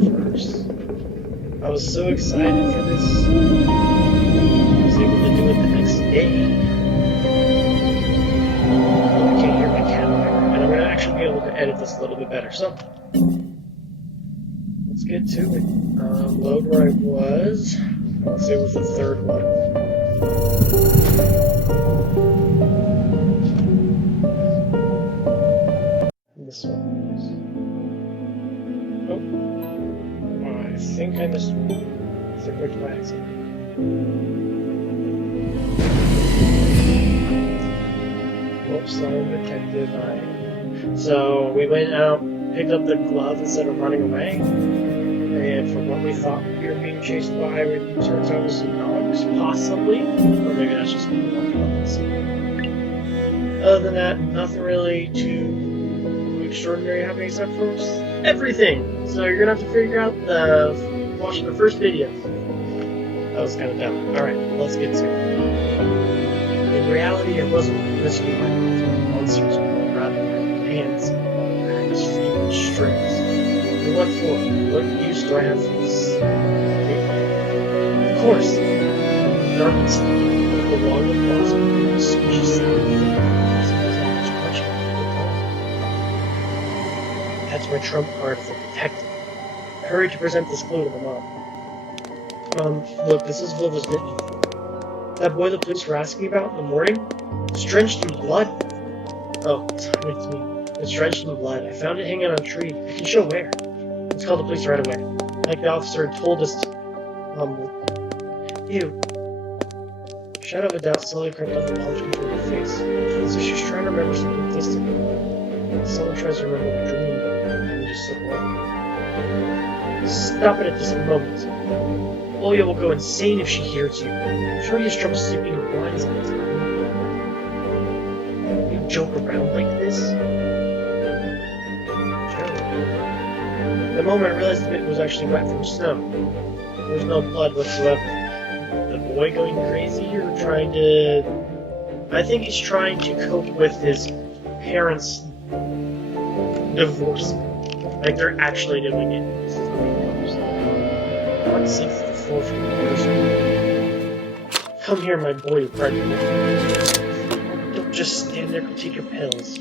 first. I was so excited for this. I was able to do it the next day. I can't hear my cat anymore, and I'm going to actually be able to edit this a little bit better. So, let's get to it. Load where I was. Let's see, it was the third one. This one is. Oh, I think I missed one. It's a quick accident. Oops, I'm detective. So we went out, picked up the glove instead of running away. And from what we thought we were being chased by, it turns out it was dogs, possibly. Or maybe that's just me walking up and seeing. Other than that, nothing really too extraordinary happening except for everything. So you're gonna have to figure out watching the first video. That was kind of dumb. Alright, let's get to it. In reality, it wasn't rescued by monsters, but rather by hands, bags, feet, and strings. And what for? What use do I have for this? Of course, darkness along the walls and the squishy sound. That's my trump card as a detective. Hurry to present this clue to the mob. Look, this is Volva's mitten. That boy the police were asking about in the morning? It's drenched in blood. Oh, sorry, it's me. It's drenched in blood. I found it hanging on a tree. I can show where. Let's call the police right away. Like the officer had told us to. Ew. Shadow of a doubt slowly crept up and punched into her face. So she's trying to remember something distant. Someone tries to remember the dream, and just sit away. Stop it at this moment. Oya will go insane if she hears you. I'm sure he has trouble sleeping and blind sometimes. You joke around like this? The moment I realized the bit was actually wet from snow. There was no blood whatsoever. The boy going crazy or trying to... I think he's trying to cope with his parents' divorce. Like they're actually doing it. This is the way it goes. Heart sinks to the floor from the person. Come here, my boy, you pregnant. Don't just stand there and take your pills.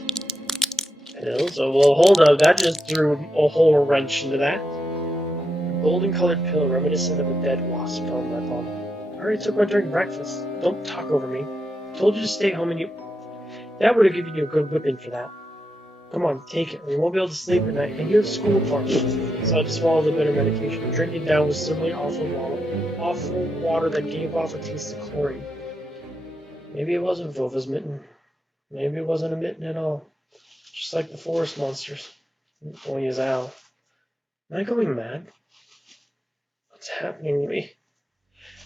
Pills? Oh, well, hold up. That just threw a whole wrench into that. A golden-colored pill reminiscent of a dead wasp fell in my palm. I already took one during breakfast. Don't talk over me. I told you to stay home and you... That would have given you a good whipping for that. Come on, take it. We won't be able to sleep at night, and you have school tomorrow. So I just swallowed the bitter medication. Drinking down was simply awful water that gave off a taste of chlorine. Maybe it wasn't Volva's mitten. Maybe it wasn't a mitten at all. Just like the forest monsters. Only as Al. Am I going mad? What's happening to me?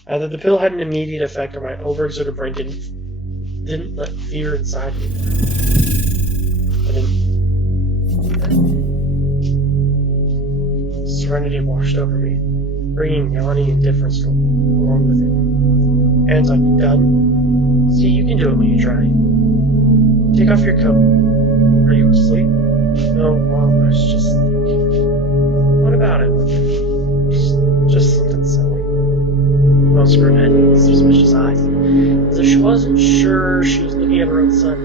Either the pill had an immediate effect or my overexerted brain didn't let fear inside me. Serenity washed over me, bringing yawning indifference along with it. Hands on, you done? See, you can do it when you try. Take off your coat. Are you asleep? No, Mom, I was just thinking. What about it? Just something silly. Mom screwed her head in suspicious eyes, as if she wasn't sure she was looking at her own son.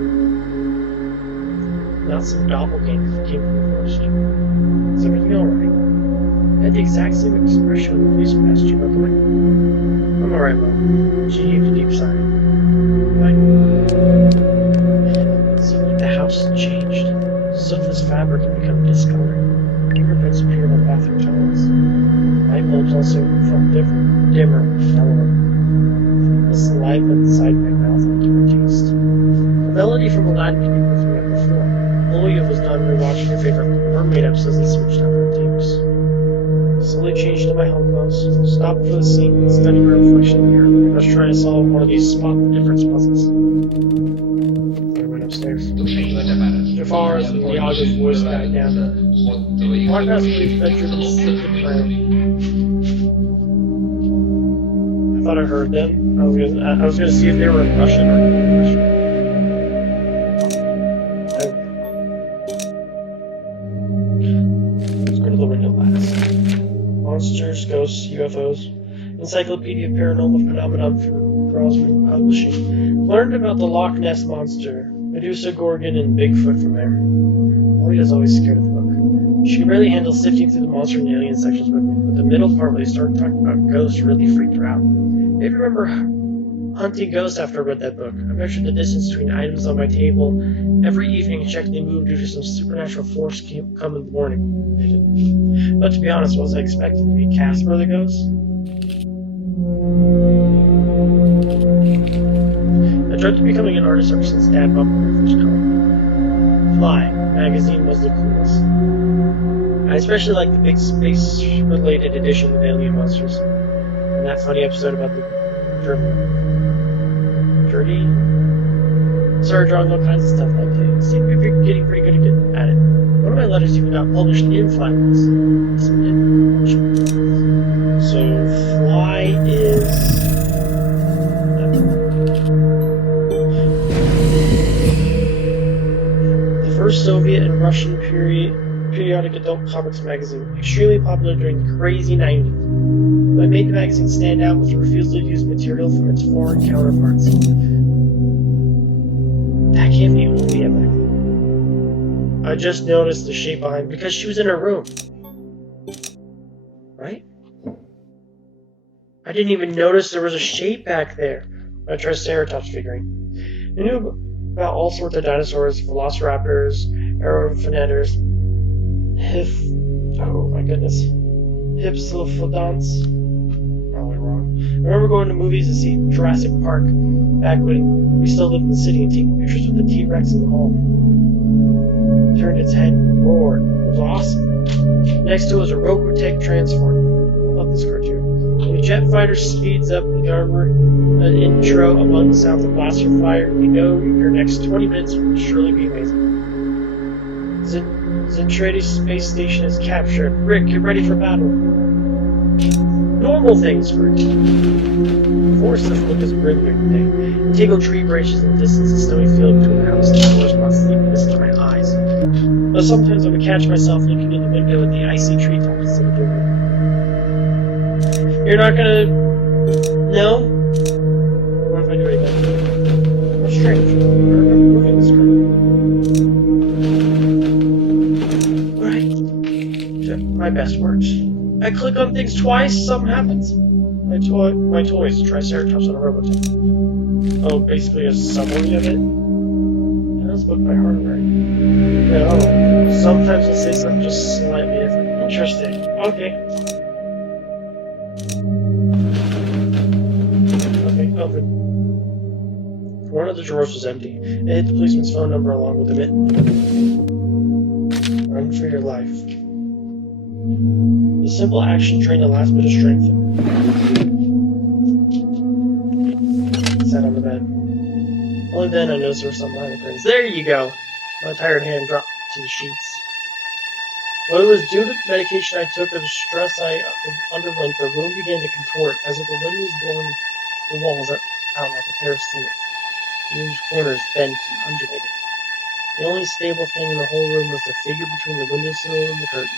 Not some doppelganger that came from the forest. Is everything alright? I had the exact same expression when the police passed you, by the way. I'm alright, Mom. She heaved a deep sigh. It seemed like the house had changed. Sofa's fabric had become discolored. Fingerprints appeared on bathroom tiles. Light bulbs also felt different, dimmer, and mellower. The saliva inside my mouth went to my taste. The melody from Aladdin came with me up the floor. Oya was done rewatching her favorite mermaid episodes and switched out her tapes. Slowly changed into my home clothes, stopped for the scene and studied my reflection in the mirror. I was trying to solve one of these spot the difference puzzles. I went upstairs. Jafar and Iago's voice died down. Walked past Lee's bedroom and slipped the crown. I thought I heard them. I was gonna see if they were in Russian or English. Let's go to the window last. Monsters, Ghosts, UFOs. Encyclopedia of Paranormal Phenomenon for Crosby Publishing. Learned about the Loch Ness Monster, Medusa Gorgon, and Bigfoot from there. Alita's always scared of the book. She could barely handle sifting through the monster and alien sections with me, but the middle part where they started talking about ghosts really freaked her out. If you remember hunting ghosts after I read that book, I measured the distance between items on my table every evening and checked they moved due to some supernatural force come in the morning. They didn't. But to be honest, was I expecting to be Casper the ghost? I dreamt of becoming an artist ever since Dad bought my first comic. Fly magazine was the coolest. I especially liked the big space-related edition with alien monsters, and that funny episode about the Dirty. Started drawing all kinds of stuff that day. Seemed to be getting pretty good at it. One of my letters even got published in Flyers. So Fly is the first Soviet and Russian periodic adult comics magazine, extremely popular during the crazy 90s. What made the magazine stand out was the refusal to use material from its foreign counterparts. That can't be only ever. I just noticed the shape behind because she was in her room. Right? I didn't even notice there was a shape back there. I Triceratops figurine. I knew about all sorts of dinosaurs, velociraptors, aerophaneters, oh my goodness, Hypsilophodonts. Probably wrong. I remember going to movies to see Jurassic Park back when we still lived in the city and taking pictures with the T-Rex in the hall. It turned its head and roared. It was awesome. Next to it was a Robotech Transform. I love this cartoon. When the jet fighter speeds up the armor, an intro among the sounds of blaster fire, you know your next 20 minutes will surely be amazing. Zentradi space station is captured. Rick, get ready for battle. Normal things for Forest doesn't look as grim during the day. The tangled tree branches in the distance, a snowy field between the house and the forest while sleeping this to my eyes. Though sometimes I would catch myself looking in the window at the icy treetops instead of doing it. You're not gonna... No? What if I do anything? How strange. I remember moving the screen. My best works. I click on things twice, something happens. My toy is a Triceratops on a Robotech. Oh, basically a summary of it? Yeah, that's book by heart already. No, sometimes I'll say something just slightly different. Interesting. Okay. Okay, open. One of the drawers was empty. I hit the policeman's phone number along with the mitten. Run for your life. The simple action drained the last bit of strength. Sat on the bed. Only then I noticed there was something behind the curtains. There you go! My tired hand dropped to the sheets. Whether it was due to the medication I took or the stress I underwent, the room began to contort, as if the wind was blowing the walls out like a pair of stingers. The room's corners bent and undulated. The only stable thing in the whole room was the figure between the windowsill and the curtains.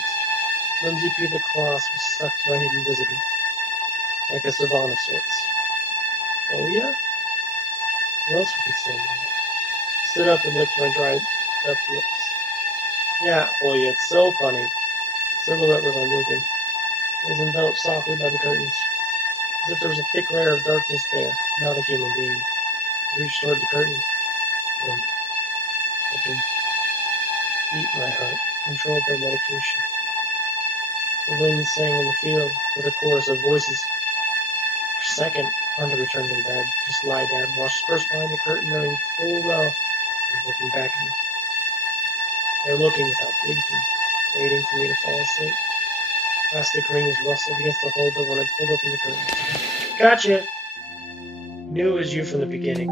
Flimsy piece of cloth was stuck to my hidden visitor, like a savant of sorts. Oh yeah? What else would be standing there? Stood up and licked my dried up lips. Yeah, oh yeah, it's so funny. Silhouette was unmoving. It was enveloped softly by the curtains, as if there was a thick layer of darkness there, not a human being. I reached toward the curtain. Open. Beat my heart, controlled by medication. The wind sang in the field with a chorus of voices. For a second, I wanted to return to the bed, just lie down, watch spurs behind the curtain, knowing full well they were looking back at me. They were looking without blinking, waiting for me to fall asleep. Plastic rings rustled against the holder when I pulled open the curtains. Gotcha! Knew it was you from the beginning.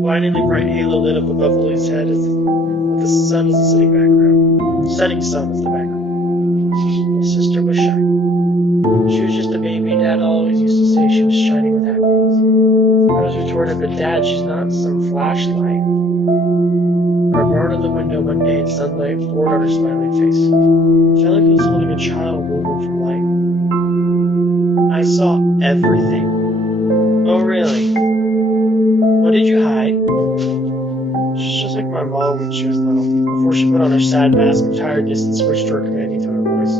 Blindingly bright halo lit up above Lily's head with the sun as the setting sun as the background. My sister was shining. She was just a baby. Dad always used to say she was shining with happiness. I was retorted, but Dad, she's not some flashlight. I barred at the window one day and sunlight poured on her smiling face. She felt like it was holding a child woven from light. I saw everything. Oh, really? What did you hide? She's just like my mom when she was little, before she put on her sad mask of tiredness and switched to her commanding tone of voice.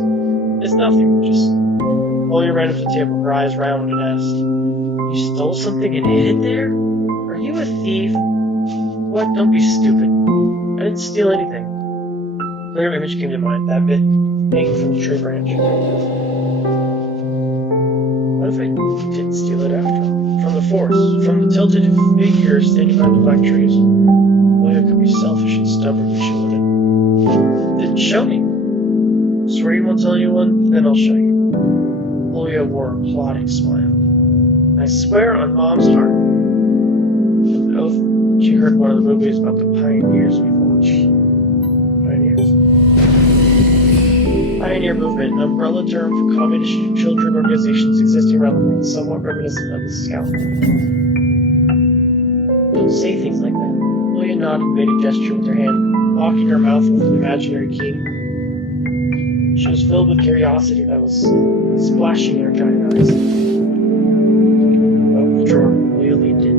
It's nothing, just... Julia ran up to the table, her eyes round and asked, You stole something and hid it there? Are you a thief? What? Don't be stupid. I didn't steal anything. A clear image came to mind, that bit hanging from the tree branch. What if I didn't steal it after all? From the forest, from the tilted figure standing behind the black trees. Julia could be selfish and stubborn, but she wouldn't. Then show me. Swear you won't tell anyone, then I'll show you. Julia wore a plotting smile. I swear on Mom's heart. An oath she heard one of the movies about the pioneers we've watched. Pioneers? Pioneer movement, an umbrella term for communist children organizations existing around the world, somewhat reminiscent of the Scout. Don't say things like that. Julia nodded and made a gesture with her hand, locking her mouth with an imaginary key. She was filled with curiosity that was splashing in her giant eyes. Open the drawer, Julia leaned in.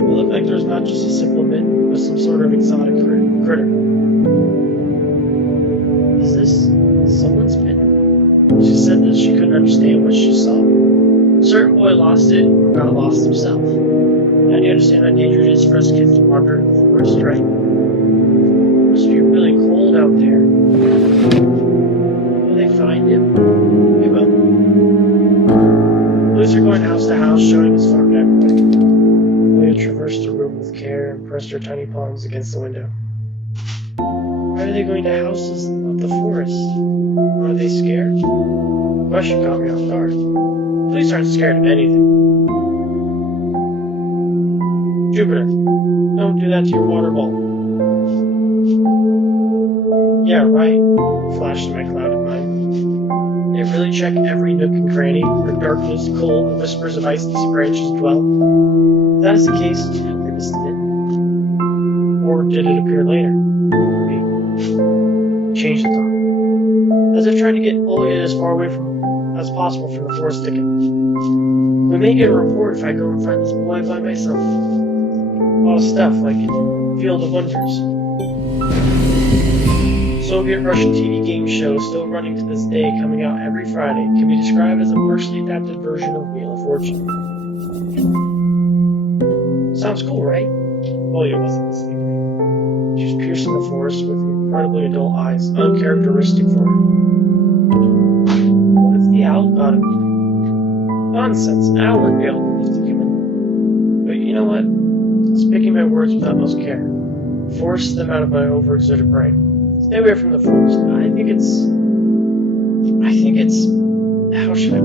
It looked like there was not just a simple mitten, but some sort of exotic critter. Is this someone's mitten? She said that she couldn't understand what she saw. A certain boy lost it and got lost himself. Now do you understand how dangerous it is for us kids to wander in the forest, right? It must be really cold out there. Will they find him? They will. Police are going house to house, showing his photo to everybody. Julia traversed the room with care and pressed her tiny palms against the window. Why are they going to houses of the forest? Are they scared? The question caught me off guard. Police aren't scared of anything. Jupiter, don't do that to your water ball. Yeah, right, flashed in my clouded mind. They really check every nook and cranny where darkness, cold, and whispers of icy branches dwell. If that is the case, they missed it. Or did it appear later? Maybe. Change the thought. As if trying to get Julia as far away as possible from the forest thicket. We may get a report if I go and find this boy by myself. A lot of stuff, like Field of Wonders. Soviet Russian TV game show still running to this day, coming out every Friday, can be described as a partially adapted version of Wheel of Fortune. Sounds cool, right? Julia wasn't listening. She was piercing the forest with incredibly adult eyes, uncharacteristic for her. What if the owl got him? Nonsense, an owl wouldn't be able to lift a human. But you know what? I was picking my words with utmost care. Forced them out of my overexerted brain. Stay away from the forest. I think it's... How should I...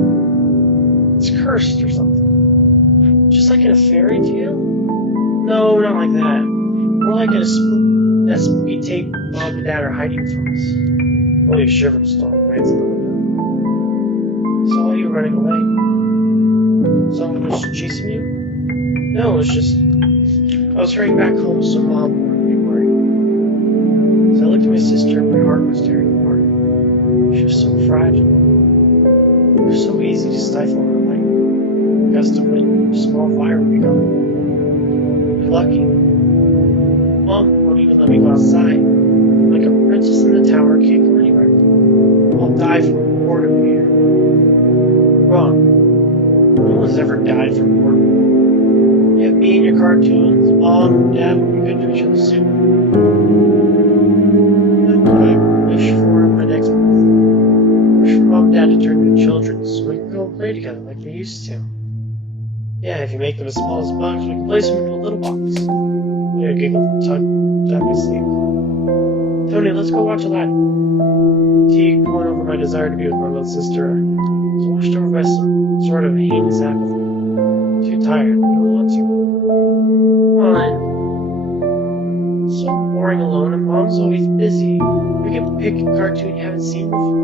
It's cursed or something. Just like in a fairy tale? No, not like that. More like in a spook that we take Mom and Dad are hiding from us. Julia shivered and stole a glance at the window. So why are you running away? Someone was chasing you? No, it was just... I was hurrying back home so Mom wouldn't be worried. As I looked at my sister, my heart was tearing apart. She was so fragile. It was so easy to stifle her light. A gust of wind, a small fire would be gone. You're lucky. Mom won't even let me go outside. Like a princess in the tower, can't go anywhere. I'll die from boredom here. Wrong. No one's ever died from boredom. You have me and your cartoons. Mom and Dad will be good to each other soon. Then what I wish for in my next birth. Wish for Mom and Dad to turn into children so we can go and play together like we used to. Yeah, if you make them as small as bugs, we can place them into a little box. Leah giggled and tugged at my sleeve. Tony, let's go watch Aladdin. Fatigue poured over my desire to be with my little sister. I was washed over by some sort of heinous apathy. Too tired, I don't want to. Fine. It's so boring alone, and Mom's always busy. We can pick a cartoon you haven't seen before.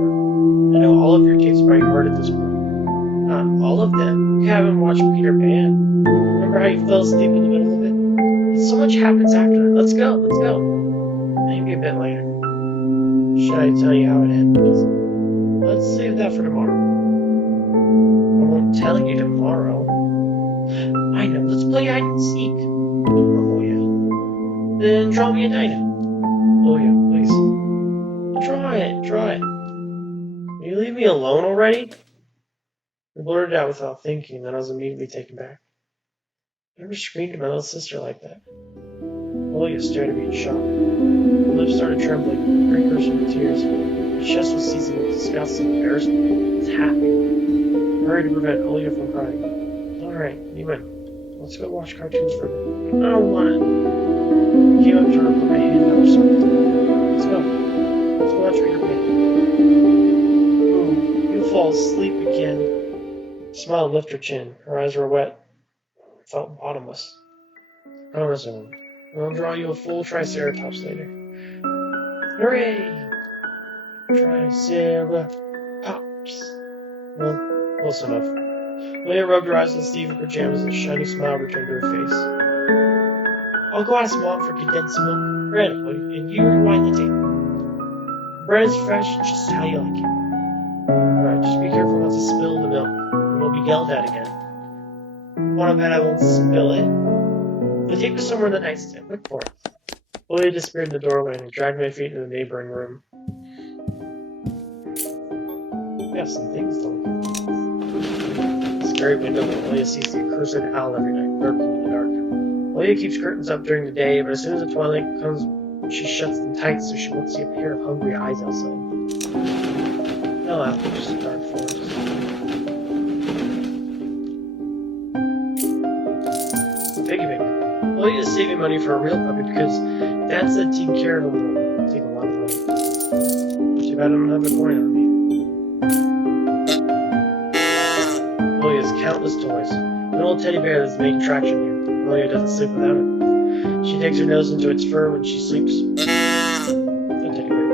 I know all of your kids probably heard at this point. Not all of them. You haven't watched Peter Pan. Remember how you fell asleep in the middle of it? So much happens after that. Let's go. Maybe a bit later. should I tell you how it ends? Let's save that for tomorrow. I won't tell you tomorrow. I know, let's play hide and seek. Oh yeah. Then draw me a dino. Oh yeah, please. Draw it. Will you leave me alone already? I blurted out without thinking, then I was immediately taken back. I never screamed at my little sister like that. Olivia stared at me in shock. Her lips started trembling, precursor to tears. Her chest was seizing with disgust and embarrassment. I was happy. I hurried to prevent Olivia from crying. Alright, you win. Let's go watch cartoons for a minute. I don't want it. I came up to her and put my hand on her side. Let's go. Let's watch Peter Pan. Ooh, you'll fall asleep again. She smiled and lifted her chin. Her eyes were wet. Felt bottomless. Promise, Ellen. I'll draw you a full Triceratops later. Hooray! Triceratops. Well, close enough. Leia rubbed her eyes and Steve in pajamas and a shiny smile returned to her face. I'll go ask Mom for condensed milk. Bread, and you rewind the tape. Bread is fresh, just how you like it. Alright, just be careful not to spill the milk. We'll be yelled at again. Wanna bet I won't spill it? The tape is somewhere in the nightstand. Look for it. Leia disappeared in the doorway and dragged my feet into the neighboring room. We have some things to look at. Scary window where Leia sees the accursed owl every night, lurking in the dark. Leia keeps curtains up during the day, but as soon as the twilight comes, she shuts them tight so she won't see a pair of hungry eyes outside. No, after just a dark forest. Piggy bank. Leia is saving money for a real puppy because Dad said taking care of him will take a lot of money. Too bad I don't have a coin on me. Leia has countless toys. An old teddy bear that's the main attraction here. Leia doesn't sleep without it. She digs her nose into its fur when she sleeps. No teddy bear.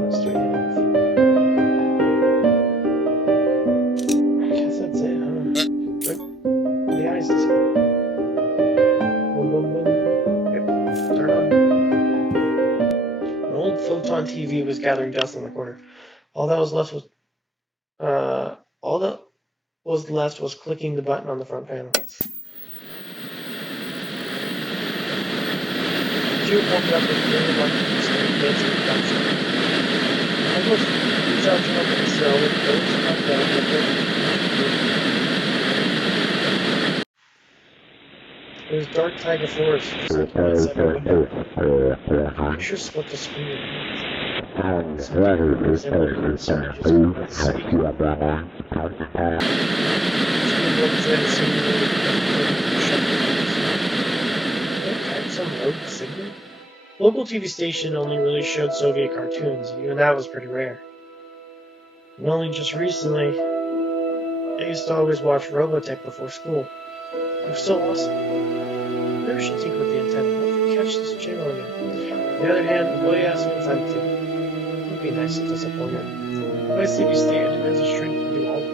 That's 3 and a half. I guess that's it, huh? The eyes. Boom, boom, boom. Yep. Turn on. An old photon TV was gathering dust in the corner. All that was left was clicking the button on the front panel. She would open up with the button and start dancing with Dutch. I was crouching up in the cell with those up down with her. It was dark taiga forest, just like outside the window. You sure split the screen in half. Local TV station only really showed Soviet cartoons, and even that was pretty rare. And only just recently, I used to always watch Robotech before school. It was so awesome. Maybe we should tinker with the antenna. Hopefully catch this channel again. On the other hand, the boy asked me if I'm too. It would be nice to disappoint him. My TV stand demands a shrink to do all of it.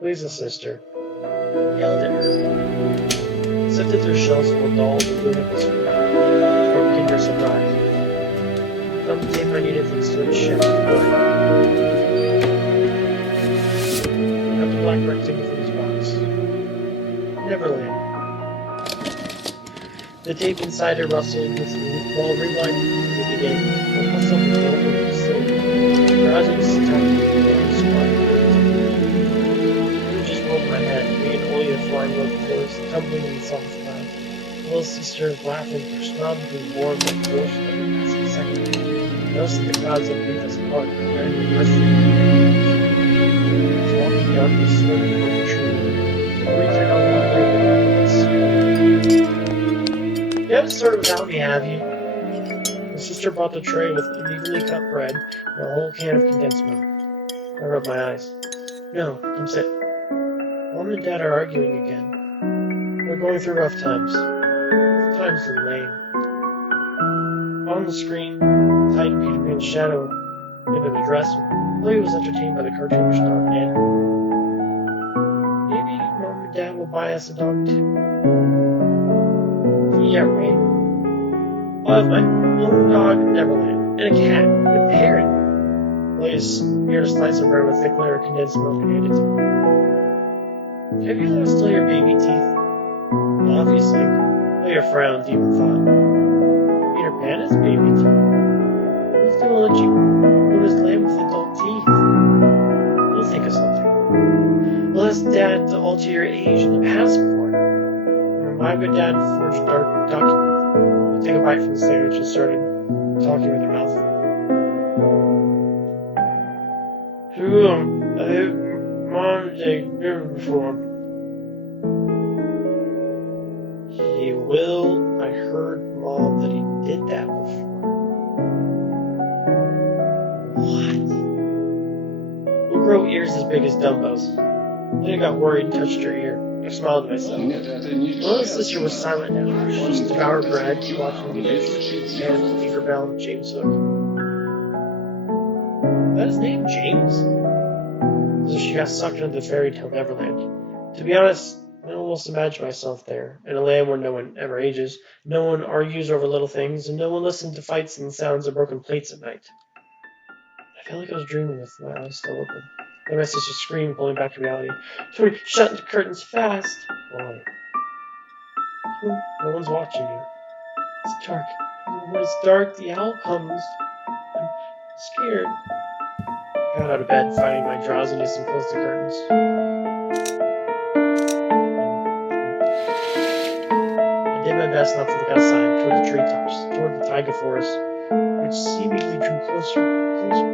Lisa's sister yelled at her. Sifted through shelves full of dolls and blew up his food. From Kinder Surprise. Found the tape I needed thanks to its shift. Black rectangle from his box. Neverland. The tape inside her rustled while rewinding from the beginning. Her hustle was golden and asleep. Her eyes were just tiny and smart. I just rolled my head, me and Olivia flying over the forest, tumbling in the soft clouds. My little sister laughing, her smile became warm and forced every passing second. I noticed that the clouds underneath us apart, and the earth. Walking down the slowly moving tree. Everything on one way. You haven't started without me, have you? My sister brought the tray with unevenly cut bread and a whole can of condensed milk. I rubbed my eyes. No, come sit. Mom and Dad are arguing again. We're going through rough times. Times are lame. On the screen, tight Peter Pan's shadow into the dresser. Leia was entertained by the cartoonish dog Annie. Maybe Mom and Dad will buy I asked the dog too. Yeah, right. I'll have my own dog in Neverland, and a cat, and a parrot. Blaze speared a slice of bread with thick layer of condensed milk and handed it to me. Have you lost all your baby teeth? Obviously. Leia frowned deep in thought. Peter Pan has baby teeth. Who's gonna let you put his lamb with adult teeth? We'll think of something. We'll ask Dad to alter your age in the passport. My good dad forged a dark document. I took a bite from the sandwich and started talking with her mouth full. Mom take dinner before. He will. I heard, Mom, that he did that before. What? We'll grow ears as big as dumbbells. Leia got worried and touched her ear. I smiled at myself. Lila's sister was silent now. She just devoured bread, watching the news, and Tinkerbell and James Hook. Is that his name, James? As if she got sucked into the fairy tale Neverland. To be honest, I almost imagine myself there, in a land where no one ever ages, no one argues over little things, and no one listens to fights and the sounds of broken plates at night. I felt like I was dreaming with my eyes still open. Then my sister screamed, pulling back to reality. Tori, shut the curtains fast! Why? No one's watching you. It's dark. When it's dark, the owl comes. I'm scared. I got out of bed, fighting my drowsiness, and closed the curtains. I did my best not to look outside, toward the treetops, toward the taiga forest, which seemingly drew closer and closer.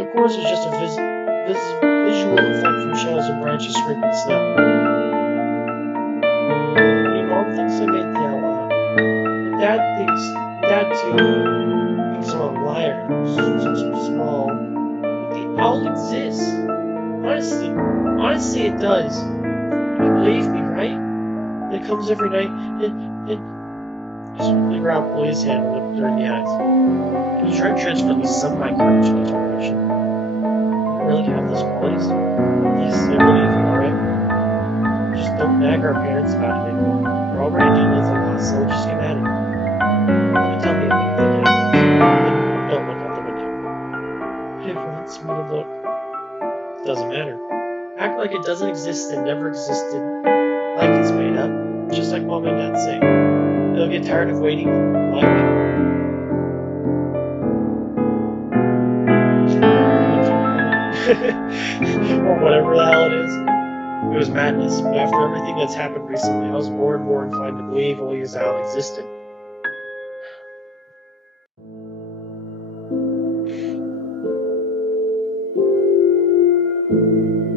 Of course, it's just a visual effect from shadows and branches scraping the snow. Your mom thinks I made the owl out. And Dad too thinks I'm a liar, since I'm small. But the owl exists. Honestly, it does. You believe me, right? It comes every night, and I swiftly grabbed Lily's hand and looked her in the eyes. Can you try to transfer at least some of my courage and determination? You really have those qualities? Yes, I believe you, alright? Just don't nag our parents about it anymore. We're already dealing with a lot, so we'll just get mad at you. Tell me if anything happens. Don't look out the window. It wants me to look. It doesn't matter. Act like it doesn't exist and never existed. Like it's made up. Just like Mom and Dad say. They'll get tired of waiting. Like me. Or whatever the hell it is. It was madness, but after everything that's happened recently, I was more and more inclined to believe only as Al existed.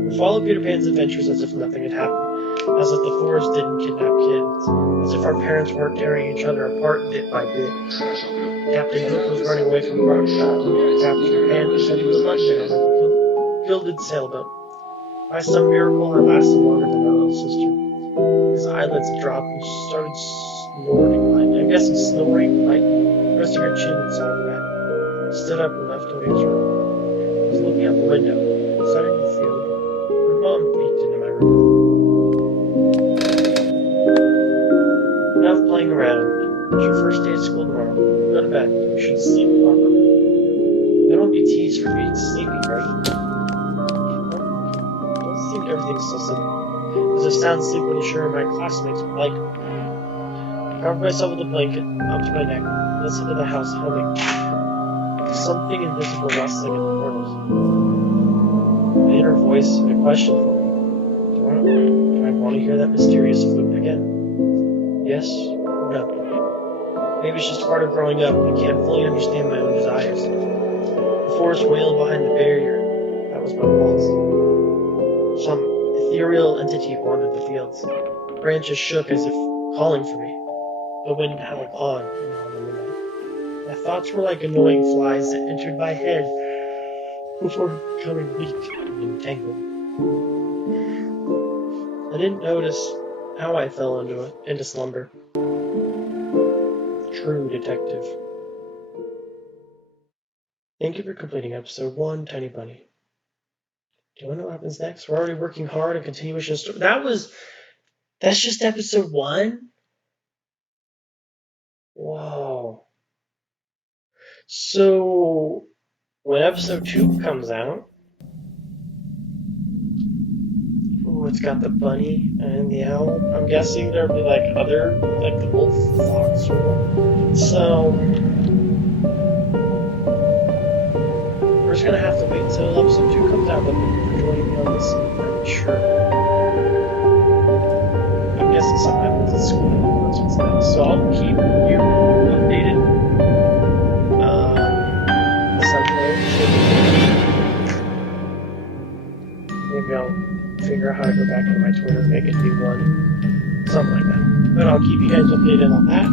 We followed Peter Pan's adventures as if nothing had happened, as if the forest didn't kidnap kids, as if our parents weren't tearing each other apart bit by bit. Captain Hook was running away from Crocodile, Captain Pan pretended to London on a gilded sailboat. By some miracle, I lasted longer than my little sister. His eyelids dropped and she started snorting lightly. I'm guessing snoring lightly, resting her chin inside the mat. I stood up and left away his room. I was looking out the window, outside in the field. My mom peeked into my room. Enough playing around. It's your first day at school tomorrow. Go to bed. You should sleep properly. I don't be teased for being sleepy, right? It seemed everything's so simple. As if sound sleep would ensure my classmates would like me. I covered myself with a blanket up to my neck and listened to the house humming. Something invisible rustling in the corners. An inner voice and a question for me. Do I want to hear that mysterious flute again? Yes or no? Maybe it's just part of growing up and I can't fully understand my own desires. The forest wailed behind the barrier that was my walls. Some ethereal entity wandered the fields. Branches shook as if calling for me. The wind howled on and on in the night. My thoughts were like annoying flies that entered my head before becoming weak and entangled. I didn't notice how I fell into slumber. True detective. Thank you for completing episode 1, Tiny Bunny. Do you know what happens next? We're already working hard on continuation story. That's just episode 1? Whoa. So, when episode 2 comes out, it's got the bunny and the owl. I'm guessing there'll be like the wolf, fox, or so. We're just gonna have to wait until episode 2 comes out. But thank you for joining me on this. I'm pretty sure. I'm guessing something happens at school. That's what's next. So I'll keep you updated. Maybe I'll figure out how to go back on my Twitter and make a new one. Something like that. But I'll keep you guys updated on that.